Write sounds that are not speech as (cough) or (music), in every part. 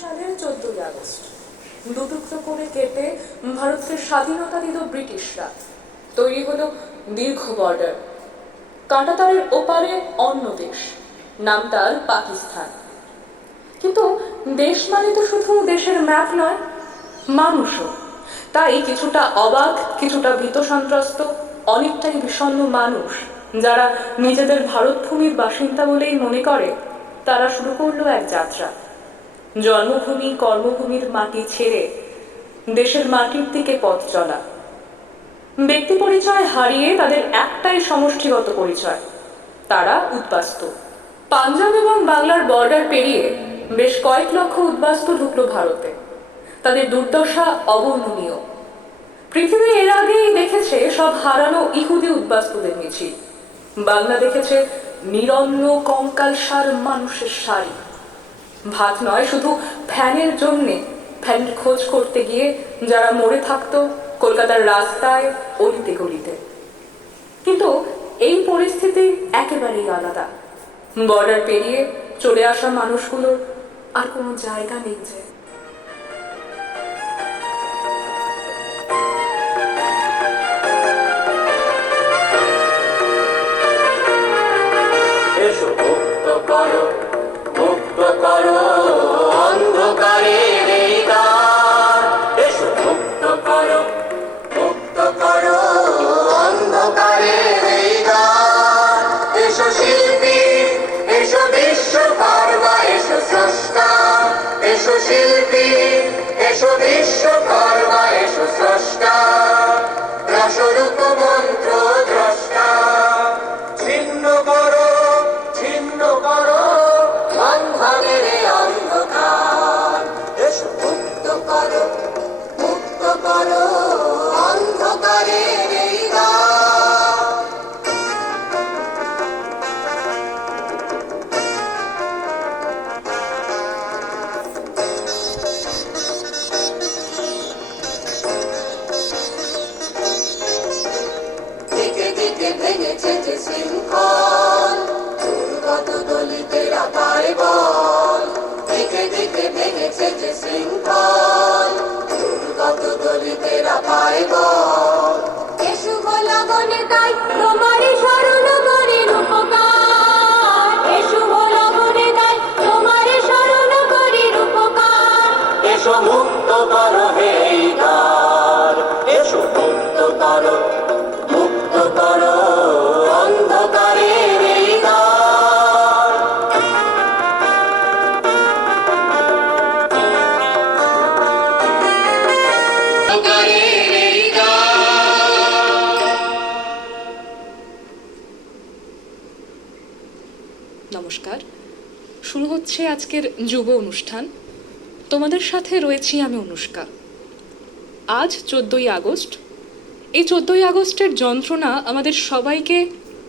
সালের চোদ্দই আগস্ট। দুটুকরো করে কেটে ভারতকে স্বাধীনতা দিল ব্রিটিশরা। তৈরি হলো দীর্ঘ বর্ডার কাঁটাতারের ওপারে অন্য দেশ। নাম তার পাকিস্তান। কিন্তু দেশ মানে তো শুধু দেশের ম্যাপ নয়, মানুষও। তাই কিছুটা অবাক, কিছুটা ভীত সন্ত্রস্ত, অনেকটাই বিষণ্ণ মানুষ, যারা নিজেদের ভারতভূমির বাসিন্দা বলেই মনে করে, তারা শুরু করল এক যাত্রা। জন্মভূমি, কর্মভূমির মাটি ছেড়ে দেশের মাটির দিকে পথ চলা। ব্যক্তি পরিচয় হারিয়ে তাদের একটাই সমষ্টিগত পরিচয়, তারা উদ্বাস্তু। পাঞ্জাব এবং বাংলার বর্ডার পেরিয়ে বেশ কয়েক লক্ষ উদ্বাস্তু ঢুকলো ভারতে। তাদের দুর্দশা অবর্ণনীয়। পৃথিবী এর আগেই দেখেছে সব হারানো ইহুদি উদ্বাস্তুদের মিছিল। বাংলা দেখেছে নিরন্ন কঙ্কাল সার মানুষের শাড়ি। ভাত নয়, শুধু ফ্যানের জন্যে ফ্যানের খোঁজ করতে গিয়ে যারা মরে থাকতো কলকাতার রাস্তায়, অলিতে গলিতে। কিন্তু এই পরিস্থিতি একেবারেই আলাদা। বর্ডার পেরিয়ে চলে আসা মানুষগুলোর আর কোনো জায়গা নেই যে নমস্কার। শুরু হচ্ছে আজকের যুব অনুষ্ঠান। তোমাদের সাথে রয়েছি আমি অনুষ্কা। আজ চোদ্দই আগস্ট এই চোদ্দই আগস্টের যন্ত্রণা আমাদের সবাইকে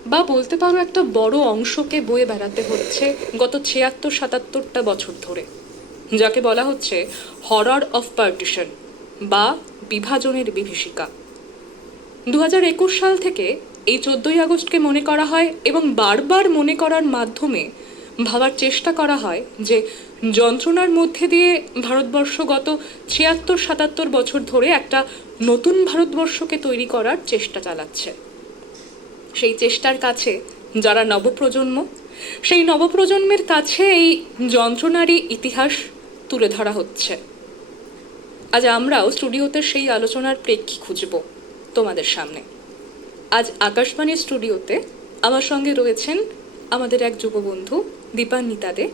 বা বলতে পারো একটা বড় অংশকে বয়ে বেড়াতে হচ্ছে গত ছিয়াত্তর, সাতাত্তরটা বছর ধরে। যাকে বলা হচ্ছে হরর অফ পার্টিশন বা বিভাজনের বিভীষিকা। দু হাজার একুশ সাল থেকে এই চোদ্দই আগস্টকে মনে করা হয় এবং বারবার মনে করার মাধ্যমে ভাবার চেষ্টা করা হয় যে যন্ত্রণার মধ্যে দিয়ে ভারতবর্ষ গত ছিয়াত্তর, সাতাত্তর বছর ধরে একটা নতুন ভারতবর্ষকে তৈরি করার চেষ্টা চালাচ্ছে। সেই চেষ্টার কাছে যারা নবপ্রজন্ম, সেই নবপ্রজন্মের কাছে এই যন্ত্রণারই ইতিহাস তুলে ধরা হচ্ছে। আজ আমরাও স্টুডিওতে সেই আলোচনার প্রেক্ষী খুঁজব তোমাদের সামনে। আজ আকাশবাণী স্টুডিওতে আমার সঙ্গে রয়েছেন আমাদের এক যুববন্ধু দীপান্বিতা দে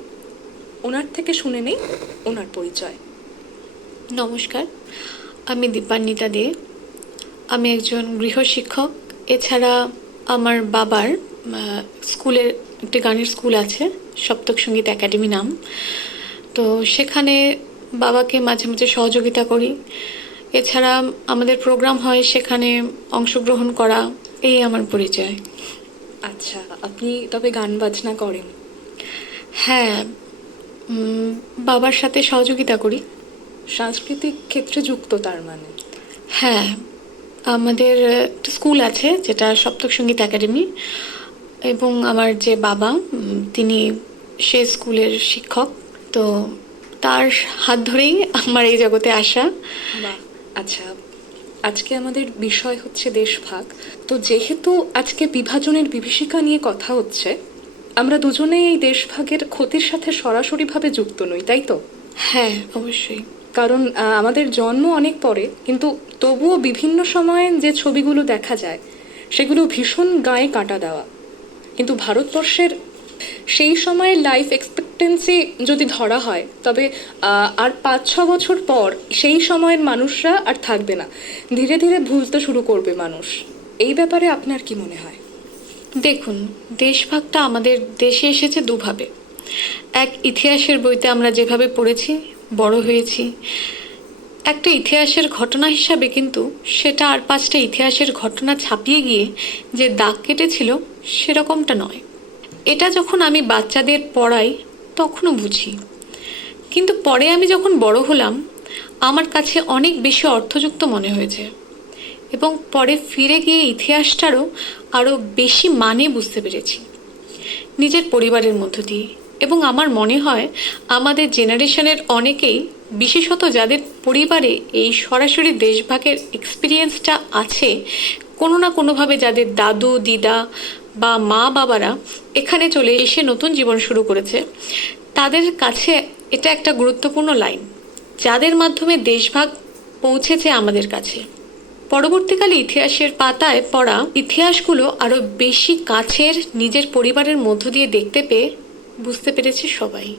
ওনার থেকে শুনে নেই ওনার পরিচয়। নমস্কার আমি দীপান্বিতা দে আমি একজন গৃহশিক্ষক। এছাড়া আমার বাবার স্কুলের একটি গানের স্কুল আছে সপ্তক সংগীত একাডেমি নাম। তো সেখানে বাবাকে মাঝে মাঝে সহযোগিতা করি। এছাড়া আমাদের প্রোগ্রাম হয় সেখানে অংশগ্রহণ করা এই আমার পরিচয়। আচ্ছা আপনি তবে গান বাজনা করেন। হ্যাঁ বাবার সাথে সহযোগিতা করি। সাংস্কৃতিক ক্ষেত্রে যুক্ত তার মানে? হ্যাঁ আমাদের স্কুল আছে যেটা সপ্তক সংগীত একাডেমি। এবং আমার যে বাবা তিনি সে স্কুলের শিক্ষক। তো তার হাত ধরেই আমার এই জগতে আসা। আচ্ছা আজকে আমাদের বিষয় হচ্ছে দেশভাগ। তো যেহেতু আজকে বিভাজনের বিভীষিকা নিয়ে কথা হচ্ছে আমরা দুজনেই এই দেশভাগের ক্ষতির সাথে সরাসরিভাবে যুক্ত নই তাই তো? হ্যাঁ অবশ্যই। কারণ আমাদের জন্ম অনেক পরে কিন্তু তবুও বিভিন্ন সময়ে যে ছবিগুলো দেখা যায় সেগুলো ভীষণ গায়ে কাটা দেওয়া। কিন্তু ভারতবর্ষের সেই সময়ের লাইফ এক্সপেক্টেন্সি যদি ধরা হয় তবে আর পাঁচ ছ বছর পর সেই সময়ের মানুষরা আর থাকবে না। ধীরে ধীরে ভুলতে শুরু করবে মানুষ। এই ব্যাপারে আপনার কি মনে হয়? দেখুন, দেশভাগটা আমাদের দেশে এসেছে দুভাবে। এক ইতিহাসের বইতে আমরা যেভাবে পড়েছি, বড় হয়েছি, একটা ইতিহাসের ঘটনা হিসাবে কিন্তু সেটা আর পাঁচটা ইতিহাসের ঘটনা ছাপিয়ে গিয়ে যে দাগ কেটেছিল সেরকমটা নয়। এটা যখন আমি বাচ্চাদের পড়াই, তখনও বুঝি। কিন্তু পরে আমি যখন বড় হলাম, আমার কাছে অনেক বেশি অর্থযুক্ত মনে হয়েছে। এবং পরে ফিরে গিয়ে ইতিহাসটারও আরও বেশি মানে বুঝতে পেরেছি। নিজের পরিবারের মধ্য দিয়ে। এবং আমার মনে হয় আমাদের জেনারেশনের অনেকেই, বিশেষত যাদের পরিবারে এই সরাসরি দেশভাগের এক্সপিরিয়েন্সটা আছে, কোনো না কোনোভাবে যাদের দাদু, দিদা বা মা বাবারা এখানে চলে এসে নতুন জীবন শুরু করেছে, তাদের কাছে এটা একটা গুরুত্বপূর্ণ লাইন যাদের মাধ্যমে দেশভাগ পৌঁছেছে আমাদের কাছে। পরবর্তীকালে ইতিহাসের পাতায় পড়া ইতিহাসগুলো আরও বেশি কাছের নিজের পরিবারের মধ্য দিয়ে দেখতে পেয়ে বুঝতে পেরেছে সবাই।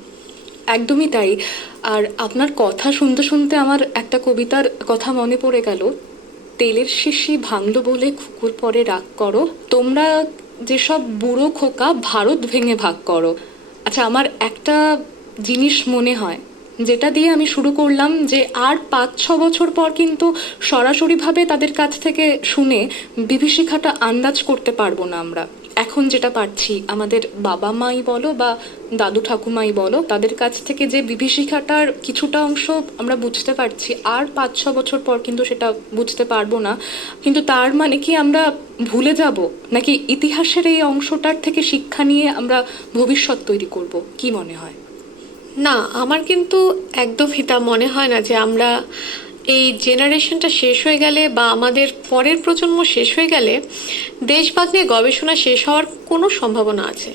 একদমই তাই। আর আপনার কথা শুনতে শুনতে আমার একটা কবিতার কথা মনে পড়ে গেল। তেলের শিশি ভাঙলো বলে কুকুর পরে রাগ করো। তোমরা যেসব বুড়ো খোকা ভারত ভেঙে ভাগ করো। আচ্ছা আমার একটা জিনিস মনে হয়। যেটা দিয়ে আমি শুরু করলাম যে আর পাঁচ, ছ বছর পর কিন্তু সরাসরিভাবে তাদের কাছ থেকে শুনে বিভীষিকাটা আন্দাজ করতে পারব না আমরা। এখন যেটা পারছি, আমাদের বাবা মাই বলো বা দাদু ঠাকুমাই বলো, তাদের কাছ থেকে যে বিভীষিকাটার কিছুটা অংশ আমরা বুঝতে পারছি, আর পাঁচ, ছ বছর পর কিন্তু সেটা বুঝতে পারব না। কিন্তু তার মানে কি আমরা ভুলে যাব? নাকি ইতিহাসের এই অংশটার থেকে শিক্ষা নিয়ে আমরা ভবিষ্যৎ তৈরি করব? কি মনে হয়? না, আমার কিন্তু একদম তা মনে হয় না যে আমরা এই জেনারেশনটা শেষ হয়ে গেলে বা আমাদের পরের প্রজন্ম শেষ হয়ে গেলে দেশভাগ নিয়ে গবেষণা শেষ হওয়ার কোনো সম্ভাবনা আছে।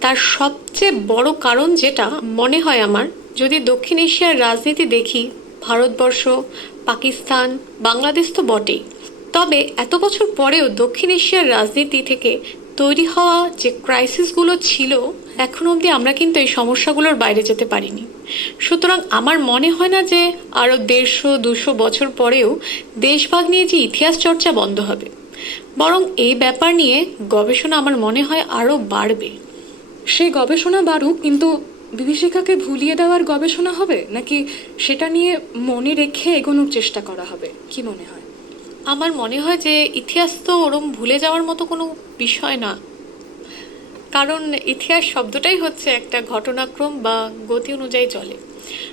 তার সবচেয়ে বড় কারণ যেটা মনে হয় আমার, যদি দক্ষিণ এশিয়ার রাজনীতি দেখি, ভারতবর্ষ, পাকিস্তান, বাংলাদেশ তো বটেই। তবে এত বছর পরেও দক্ষিণ এশিয়ার রাজনীতি থেকে তৈরি হওয়া যে ক্রাইসিসগুলো ছিল এখন অবধি আমরা কিন্তু এই সমস্যাগুলোর বাইরে যেতে পারিনি। সুতরাং আমার মনে হয় না যে আরও দেড়শো দুশো বছর পরেও দেশভাগ নিয়ে যে ইতিহাস চর্চা বন্ধ হবে। বরং এই ব্যাপার নিয়ে গবেষণা আমার মনে হয় আরও বাড়বে। সেই গবেষণা বাড়ুক কিন্তু বিভীষিকাকে ভুলিয়ে দেওয়ার গবেষণা হবে? নাকি সেটা নিয়ে মনে রেখে এগোনোর চেষ্টা করা হবে? কি মনে হয়? আমার মনে হয় যে ইতিহাস তো ওরম ভুলে যাওয়ার মতো কোনো বিষয় না। কারণ ইতিহাস শব্দটাই হচ্ছে একটা ঘটনাক্রম বা গতি অনুযায়ী চলে।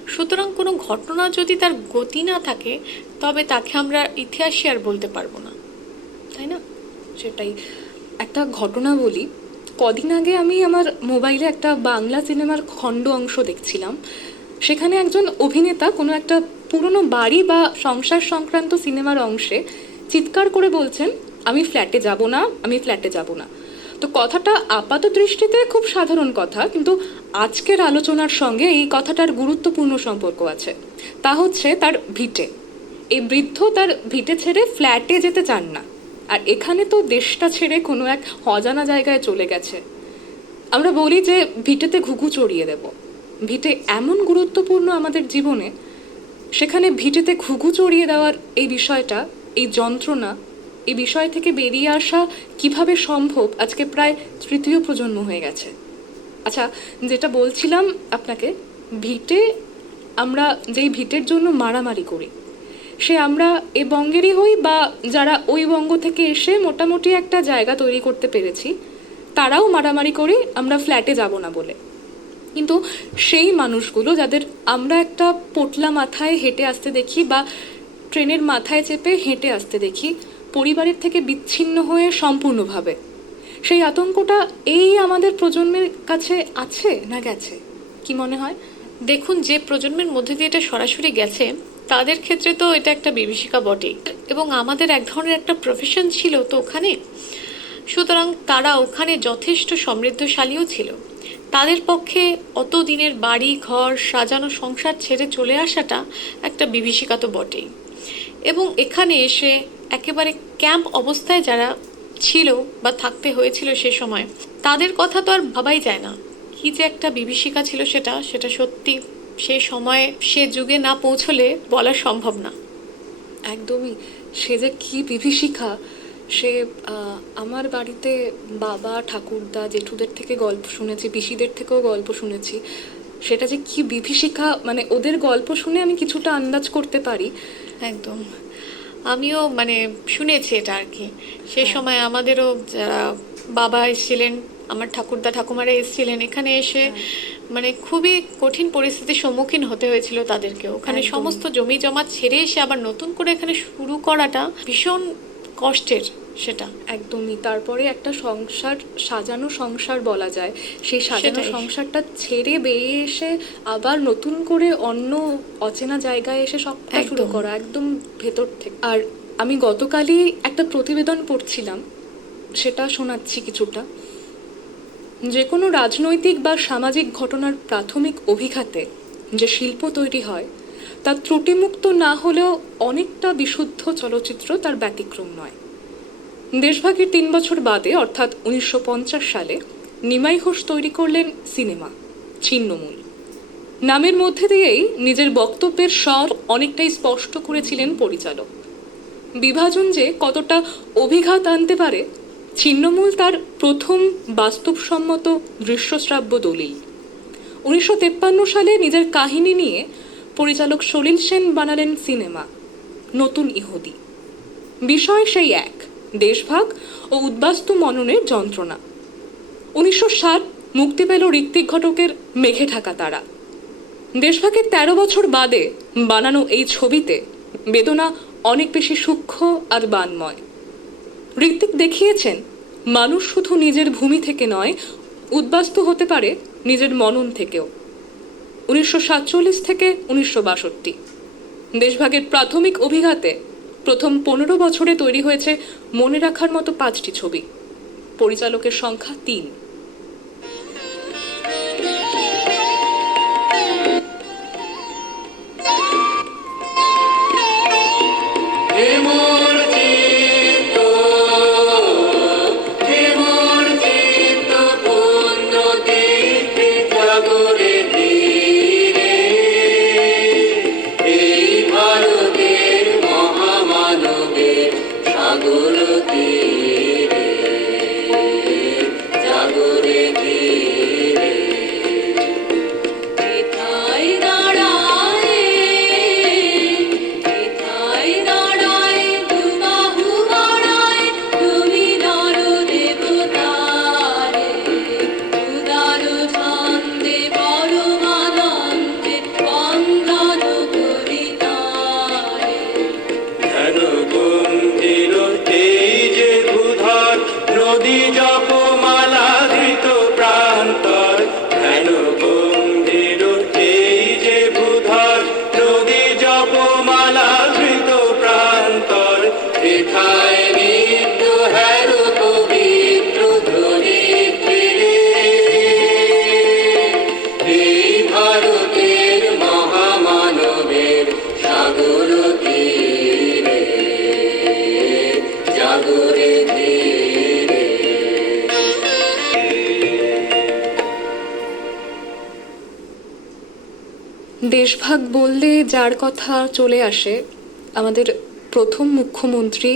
সুতরাং কোনো ঘটনা যদি তার গতি না থাকে, তবে তাকে আমরা ইতিহাসই আর বলতে পারব না। তাই না? সেটাই। একটা ঘটনা বলি। কদিন আগে আমি আমার মোবাইলে একটা বাংলা সিনেমার খণ্ড অংশ দেখছিলাম। সেখানে একজন অভিনেতা কোনো একটা পুরনো বাড়ি বা সংসার সংক্রান্ত সিনেমার অংশে চিৎকার করে বলছেন, আমি ফ্ল্যাটে যাব না, আমি ফ্ল্যাটে যাব না। তো কথাটা আপাত দৃষ্টিতে খুব সাধারণ কথা, কিন্তু আজকের আলোচনার সঙ্গে এই কথাটার গুরুত্বপূর্ণ সম্পর্ক আছে। তা হচ্ছে তার ভিটে। এই বৃদ্ধ তার ভিটে ছেড়ে ফ্ল্যাটে যেতে চান না। আর এখানে তো দেশটা ছেড়ে কোনো এক অজানা জায়গায় চলে গেছে। আমরা বলি যে ভিটেতে ঘুঘু চড়িয়ে দেব। ভিটে এমন গুরুত্বপূর্ণ আমাদের জীবনে, সেখানে ভিটেতে ঘুঘু চড়িয়ে দেওয়ার এই বিষয়টা, এই যন্ত্রণা এই বিষয় থেকে বেরিয়ে আসা কীভাবে সম্ভব আজকে প্রায় তৃতীয় প্রজন্ম হয়ে গেছে। আচ্ছা যেটা বলছিলাম আপনাকে, ভিটে আমরা যেই ভিটের জন্য মারামারি করি, সে আমরা এ বঙ্গেরই হই বা যারা ওই বঙ্গ থেকে এসে মোটামুটি একটা জায়গা তৈরি করতে পেরেছি, তারাও মারামারি করি আমরা ফ্ল্যাটে যাব না বলে। কিন্তু সেই মানুষগুলো যাদের আমরা একটা পোটলা মাথায় হেঁটে আসতে দেখি বা ট্রেনের মাথায় চেপে হেঁটে আসতে দেখি পরিবারের থেকে বিচ্ছিন্ন হয়ে সম্পূর্ণভাবে। সেই আতঙ্কটা এই আমাদের প্রজন্মের কাছে আছে না গেছে? কি মনে হয়? দেখুন, যে প্রজন্মের মধ্যে দিয়ে এটা সরাসরি গেছে, তাদের ক্ষেত্রে তো এটা একটা বিভীষিকা বটেই এবং আমাদের এক ধরনের একটা প্রফেশন ছিল তো ওখানে। সুতরাং তারা ওখানে যথেষ্ট সমৃদ্ধশালীও ছিল। তাদের পক্ষে অত দিনের বাড়ি, ঘর, সাজানো সংসার ছেড়ে চলে আসাটা একটা বিভীষিকা তো বটেই। এবং এখানে এসে একেবারে ক্যাম্প অবস্থায় যারা ছিল বা থাকতে হয়েছিল সে সময় তাদের কথা তো আর ভাবাই যায় না। কি যে একটা বিভীষিকা ছিল সেটা সেটা সত্যি সে সময়ে সে যুগে না পৌঁছলে বলা সম্ভব না। একদমই। সে যে কি বিভীষিকা। সে আমার বাড়িতে বাবা ঠাকুরদা জেঠুদের থেকে গল্প শুনেছি পিসিদের থেকেও গল্প শুনেছি। সেটা যে কি বিভীষিকা মানে ওদের গল্প শুনে আমি কিছুটা আন্দাজ করতে পারি। একদম। আমিও মানে শুনেছি এটা আর কি। সে সময় আমাদেরও যারা বাবা এসেছিলেন আমার ঠাকুরদা ঠাকুমারা এসেছিলেন এখানে এসে মানে খুবই কঠিন পরিস্থিতির সম্মুখীন হতে হয়েছিল তাদেরকে। ওখানে সমস্ত জমি জমা ছেড়ে এসে আবার নতুন করে এখানে শুরু করাটা ভীষণ কষ্টের। সেটা। একদমই। তারপরে একটা সংসার সাজানো সংসার বলা যায়। সেই সাজানো সংসারটা ছেড়ে বেরিয়ে এসে আবার নতুন করে অন্য অচেনা জায়গায় এসে সবটা শুরু করা একদম ভেতর থেকে। আর আমি গতকালই একটা প্রতিবেদন পড়ছিলাম সেটা শোনাচ্ছি কিছুটা। যে কোনো রাজনৈতিক বা সামাজিক ঘটনার প্রাথমিক অভিঘাতে যে শিল্প তৈরি হয় তা ত্রুটিমুক্ত না হলেও অনেকটা বিশুদ্ধ চলচ্চিত্র তার ব্যতিক্রম নয়। দেশভাগের তিন বছর বাদে, অর্থাৎ উনিশশো পঞ্চাশ সালে, নিমাই ঘোষ তৈরি করলেন সিনেমা, ছিন্নমূল। নামের মধ্যে দিয়েই নিজের বক্তব্যের স্বর অনেকটাই স্পষ্ট করেছিলেন পরিচালক। বিভাজন যে কতটা অভিঘাত আনতে পারে, ছিন্নমূল তার প্রথম বাস্তবসম্মত দৃশ্যশ্রাব্য দলিল। উনিশশো সালে নিজের কাহিনী নিয়ে পরিচালক সলিল সেন বানালেন সিনেমা, নতুন ইহুদি। বিষয় সেই এক। দেশভাগ ও উদ্বাস্তু মননের যন্ত্রণা। উনিশশো ষাট মুক্তি পেল ঋত্বিক ঘটকের মেঘে ঢাকা তারা। দেশভাগের তেরো বছর বাদে বানানো এই ছবিতে বেদনা অনেক বেশি সূক্ষ্ম আর বানময়। ঋত্বিক দেখিয়েছেন, মানুষ শুধু নিজের ভূমি থেকে নয়, উদ্বাস্তু হতে পারে নিজের মনন থেকেও। উনিশশো সাতচল্লিশ থেকে উনিশশো বাষট্টি। দেশভাগের প্রাথমিক অভিঘাতে প্রথম পনেরো বছরে তৈরি হয়েছে মনে রাখার মতো পাঁচটি ছবি। পরিচালকের সংখ্যা তিন। যার কথা চলে আসে আমাদের প্রথম মুখ্যমন্ত্রী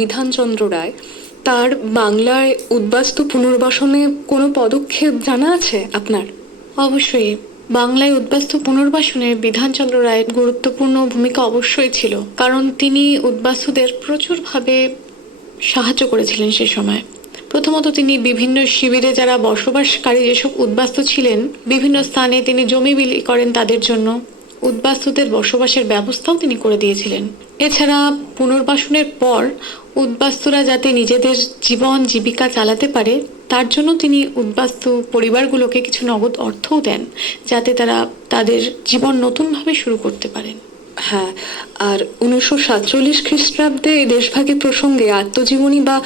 বিধানচন্দ্র রায়, তার বাংলায় উদ্বাস্তু পুনর্বাসনে কোনো পদক্ষেপ জানা আছে আপনার? অবশ্যই, বাংলায় উদ্বাস্তু পুনর্বাসনে বিধানচন্দ্র রায়ের গুরুত্বপূর্ণ ভূমিকা অবশ্যই ছিল, কারণ তিনি উদ্বাস্তুদের প্রচুরভাবে সাহায্য করেছিলেন সে সময়। প্রথমত তিনি বিভিন্ন শিবিরে যারা বসবাসকারী যেসব উদ্বাস্তু ছিলেন, বিভিন্ন স্থানে তিনি জমি বিলি করেন তাদের জন্য। উদ্বাস্তুদের বসবাসের ব্যবস্থাও তিনি করে দিয়েছিলেন। এছাড়া পুনর্বাসনের পর উদ্বাস্তুরা যাতে নিজেদের জীবন জীবিকা চালাতে পারে, তার জন্য তিনি উদ্বাস্তু পরিবারগুলোকে কিছু নগদ অর্থও দেন, যাতে তারা তাদের জীবন নতুনভাবে শুরু করতে পারেন। হ্যাঁ আর উনিশশো সাতচল্লিশ খ্রিস্টাব্দে দেশভাগের প্রসঙ্গে আত্মজীবনী বা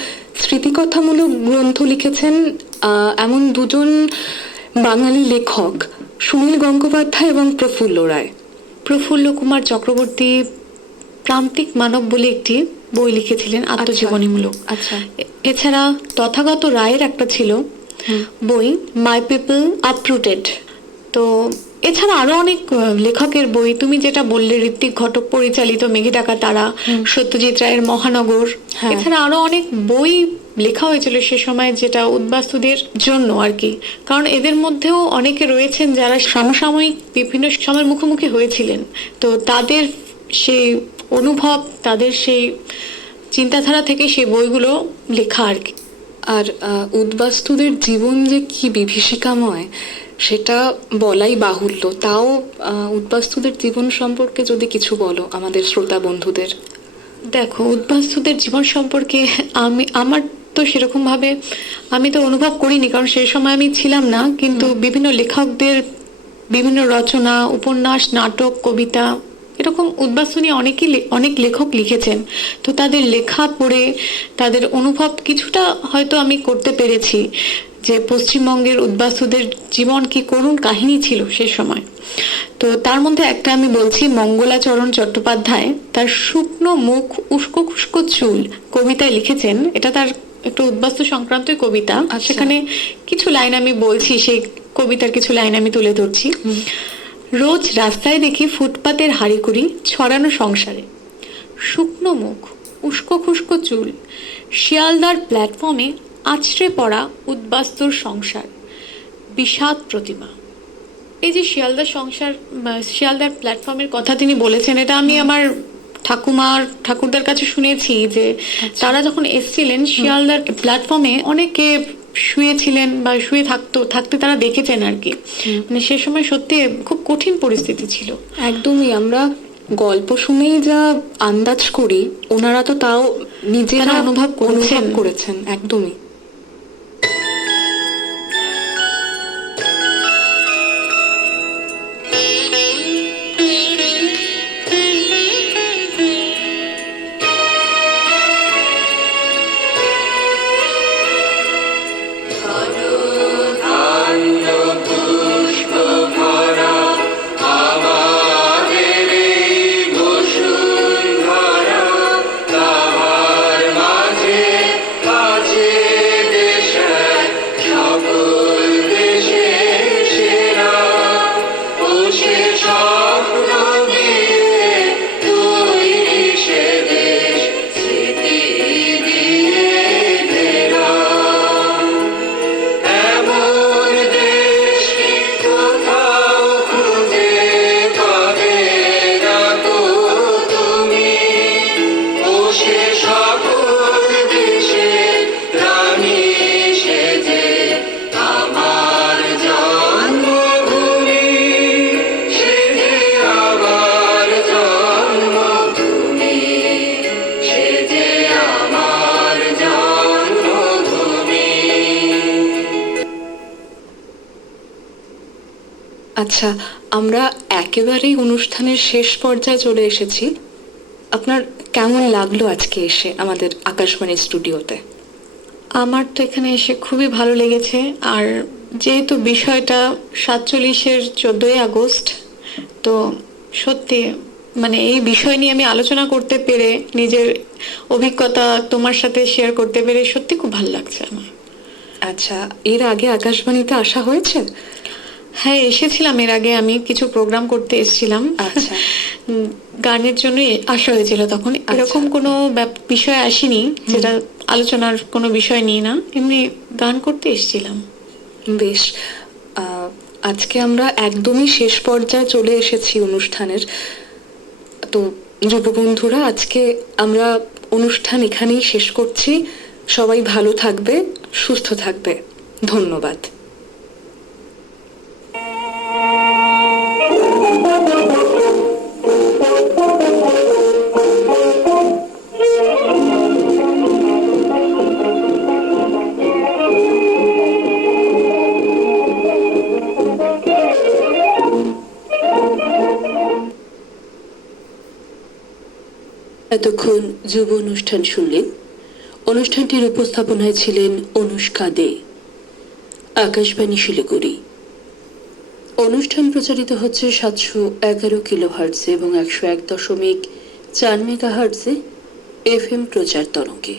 স্মৃতিকথামূলক গ্রন্থ লিখেছেন এমন দুজন বাঙালি লেখক, সুনীল গঙ্গোপাধ্যায় এবং প্রফুল্ল রায়। প্রফুল্ল কুমার চক্রবর্তী প্রান্তিক মানব বলে একটি বই লিখেছিলেন আত্মজীবনীমূলক। আচ্ছা। এছাড়া তথাগত রায়ের একটা ছিল বই মাই পিপল আপরুটেড তো এছাড়া আরও অনেক লেখকের বই তুমি যেটা বললে ঋত্বিক ঘটক পরিচালিত মেঘে ডাকা তারা সত্যজিৎ রায়ের মহানগর। হ্যাঁ। এছাড়া আরও অনেক বই লেখা হয়েছিল সে সময় যেটা উদ্বাস্তুদের জন্য আর কি। কারণ এদের মধ্যেও অনেকে রয়েছেন যারা সমসাময়িক বিভিন্ন সময়ের মুখোমুখি হয়েছিলেন। তো তাদের সেই অনুভব তাদের সেই চিন্তাধারা থেকে সেই বইগুলো লেখা আর কি। আর উদ্বাস্তুদের জীবন যে কি বিভীষিকাময় সেটা বলাই বাহুল্য। তাও উদ্বাস্তুদের জীবন সম্পর্কে যদি কিছু বলো আমাদের শ্রোতা বন্ধুদের। দেখো উদ্বাস্তুদের জীবন সম্পর্কে আমি আমার তো সেরকম ভাবে আমি তো অনুভব করিনি কারণ সেই সময় আমি ছিলাম না। কিন্তু বিভিন্ন লেখকদের বিভিন্ন রচনা উপন্যাস নাটক কবিতা এরকম উদ্বাস্তু নিয়ে অনেকেই অনেক লেখক লিখেছেন। তো তাদের লেখা পড়ে তাদের অনুভব কিছুটা হয়তো আমি করতে পেরেছি যে পশ্চিমবঙ্গের উদ্বাস্তুদের জীবন কি করুণ কাহিনী ছিল সে সময়। তো তার মধ্যে একটা আমি বলছি মঙ্গলাচরণ চট্টোপাধ্যায় তার শুকনো মুখ উস্কো খুস্কো চুল কবিতায় লিখেছেন। এটা তার একটু উদ্বাস্তু সংক্রান্তই কবিতা। আচ্ছা। সেখানে কিছু লাইন আমি বলছি সেই কবিতার কিছু লাইন আমি তুলে ধরছি। রোজ রাস্তায় দেখি ফুটপাতের হাড়িকুড়ি ছড়ানো সংসারে। শুকনো মুখ উস্কো খুস্কো চুল শিয়ালদার প্ল্যাটফর্মে আছড়ে পড়া উদ্বাস্তুর সংসার। বিষাদ প্রতিমা। এই যে শিয়ালদার সংসার শিয়ালদার প্ল্যাটফর্মের কথা তিনি বলেছেন এটা আমি আমার ঠাকুমার ঠাকুরদার কাছে শুনেছি যে তারা যখন এসছিলেন শিয়ালদার প্ল্যাটফর্মে অনেকে শুয়েছিলেন বা শুয়ে থাকতো থাকতে তারা দেখেছেন আর কি। মানে সে সময় সত্যি খুব কঠিন পরিস্থিতি ছিল। একদমই আমরা গল্প শুনেই যা আন্দাজ করি ওনারা তো তাও নিজেরা অনুভব করেছেন। অনুভব করেছেন একদমই। আচ্ছা আমরা একেবারেই অনুষ্ঠানের শেষ পর্যায়ে চলে এসেছি। আপনার কেমন লাগল আজকে এসে আমাদের আকাশবাণী স্টুডিওতে? আমার তো এখানে এসে খুবই ভালো লেগেছে। আর যেহেতু বিষয়টা সাতচল্লিশের চোদ্দোই আগস্ট তো সত্যি মানে এই বিষয় নিয়ে আমি আলোচনা করতে পেরে নিজের অভিজ্ঞতা তোমার সাথে শেয়ার করতে পেরে সত্যি খুব ভালো লাগছে আমার। আচ্ছা এর আগে আকাশবাণীতে আসা হয়েছে? হ্যাঁ এসেছিলাম। এর আগে আমি কিছু প্রোগ্রাম করতে এসেছিলাম। আচ্ছা। (laughs) গানের জন্য আসা হয়েছিল তখন। এরকম কোনো বিষয় আসেনি। যেটা আলোচনার কোনো বিষয় নিয়ে না। এমনি গান করতে এসেছিলাম। বেশ। আজকে আমরা একদমই শেষ পর্যায়ে চলে এসেছি অনুষ্ঠানের। তো যুব বন্ধুরা আজকে আমরা অনুষ্ঠান এখানেই শেষ করছি। সবাই ভালো থাকবে সুস্থ থাকবে। ধন্যবাদ। এতক্ষণ যুব অনুষ্ঠান শুনলেন। অনুষ্ঠানটির উপস্থাপনায় ছিলেন অনুষ্কা দে। আকাশবাণী শিলিগুড়ি। অনুষ্ঠান প্রচারিত হচ্ছে সাতশো এগারো কিলো হার্টসে এবং একশো এক দশমিক চার মেগা হার্টসে এফ এম প্রচার তরঙ্গে।